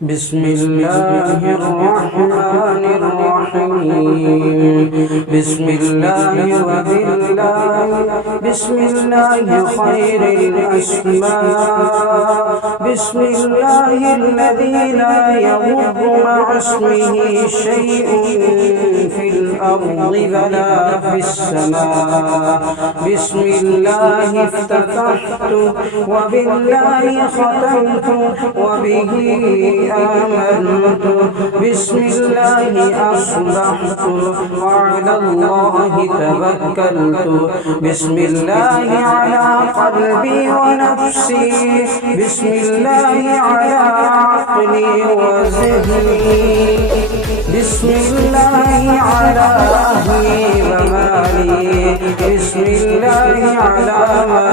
بسم الله الرحمن الرحيم بسم الله وبالله بسم الله خير الأسماء بسم الله الذي لا يضر مع اسمه شيء في الأرض ولا في السماء بسم الله افتتحت وبالله ختمت وبه آمنت بسم الله أصبحت وعلى الله توكلت بسم الله على قلبي ونفسي بسم الله على عقلي وذهني بسم الله على أهلي ومالي بسم الله على ما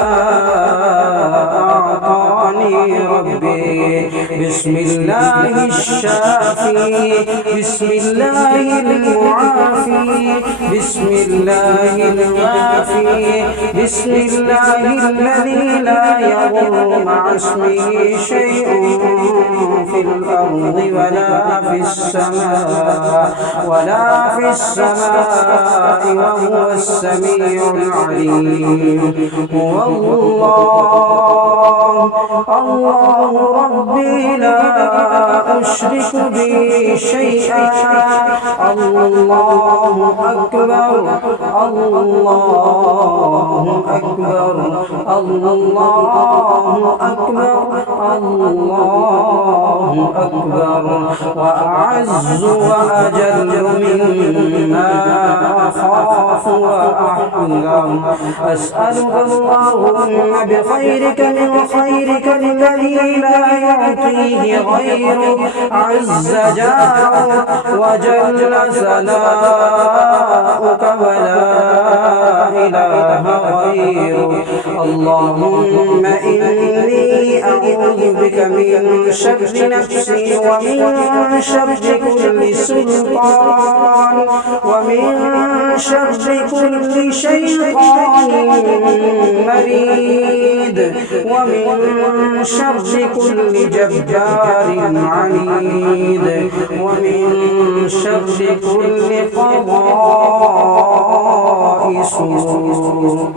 أعطاني ربي بسم الله الشافي بسم الله المعافي بسم الله الوافي بسم الله الذي لا يضر مع اسمه شيء في الأرض ولا في السماء وهو السميع العليم هو الله ربي لا أشرك به شيئا الله أكبر الله أكبر الله أكبر الله أكبر وأعز وأجل مما أخاف وأحذر أسألك اللهم بخيرك من خيرك الذي لا يعطيه غيرك عز جارك وجل ثناؤك ولا إله غيرك اللهم إني أعوذ بك من شر نفسي ومن شر كل سلطان ومن شر كل شيطان مريد ومن شر كل جبار عنيد ومن شر كل قضاء سوء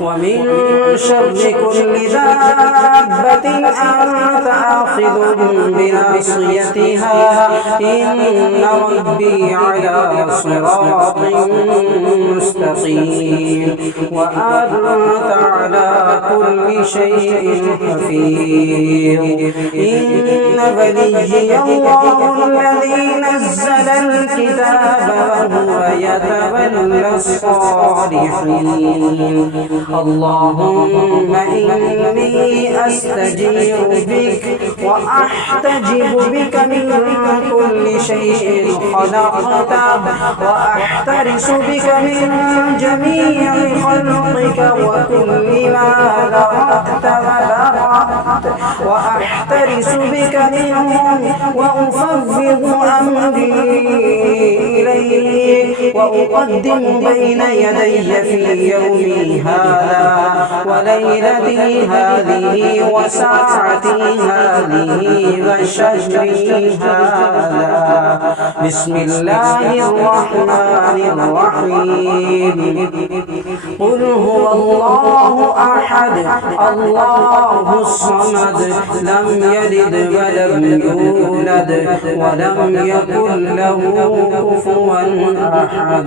ومن شر كل دابة أنت آخذ بناصيتها إن ربي على صراط مستقيم وأنت على كل شيء حفيظ إن وليي الله الذي نزل الكتاب وهو يتولى الصالحين اللهم إني أستجير بك وأحتجب بك من كل شيء خلقته وأحترس بك من جميع خلقك وكل ما ذرأت وبرأت وأحترس بك منهم وأفوض أمري إليك وأقدم بين يدي في يومي هذا وليلتي هذه وساعتي هذه وشهري هذا بسم الله الرحمن الرحيم قل هو الله أحد الله الصمد لم يلد ولم يولد ولم يكن له كفوا أحد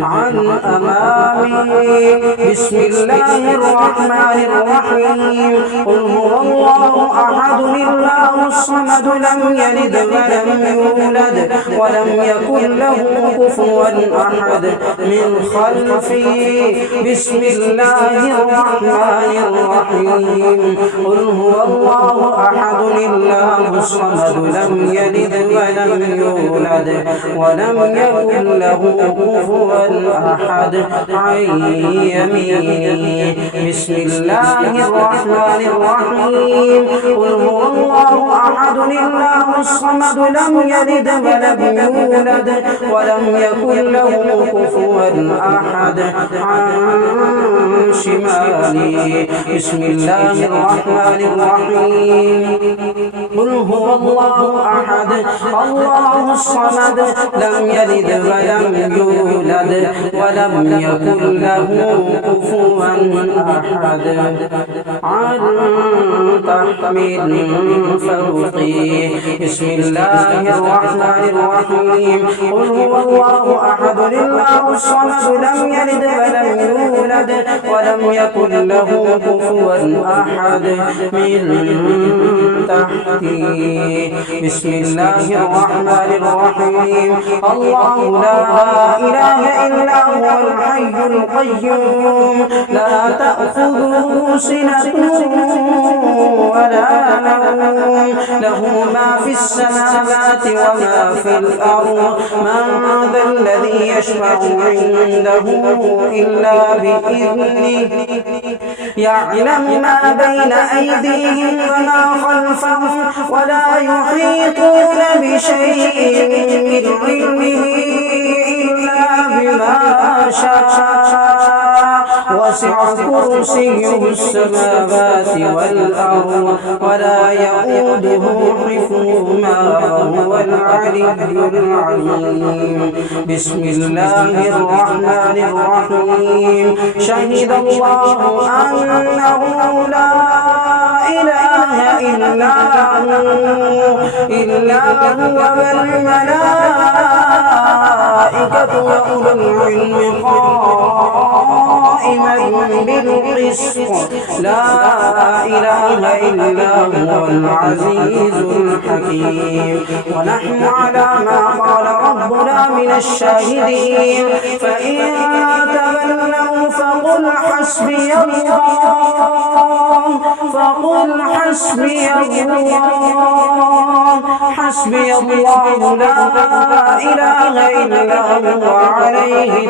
عن أمامي بسم الله الرحمن الرحيم قل هو الله أحد الله الصمد لم يلد ولم يولد ولم يكن له كفوا أحد من خلفي بسم الله الرحمن الرحيم قل هو الله أحد الله الصمد لم يلد ولم يولد ولم يكن له كفوا أحد عن يميني بسم الله الرحمن الرحيم قل هو الله أحد الله الصمد لم يلد ولم يولد ولم يكن له كفوا أحد عن شمالي بسم الله الرحمن الرحيم قل هو الله أحد الله الصمد لم يلد ولم يولد ولم يكن له كفوا أحد عن تحميد فوقي بسم الله الرحمن الرحيم قل هو الله أحد الله الصمد لم يلد ولم يولد ولم يكن له كفوا أحد من تحتي بسم الله الرحمن الرحيم الله لا إله إلا هو الحي القيوم لا تأخذه سنة ولا نوم له ما في السماوات وما في الأرض من ذا الذي يشفع عنده إلا بإذنه يعلم ما بين أيديهم وما خلفهم ولا يحيطون بشيء من علمه إلا بما شاء وسع كرسيه السماوات والأرض ولا يؤوده حفظهما وهو العلي العظيم بسم الله الرحمن الرحيم شهد الله أنه لا إله إلا هو والملائكة وأولو العلم قائما بالقسط لا إله إلا هو العزيز الحكيم ونحن على ما قال ربنا من الشاهدين فإن تولوا فقل حسبي الله لا إله إلا هو عليه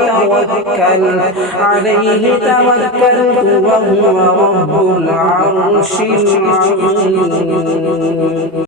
توكلت وهو رب العرش العظيم.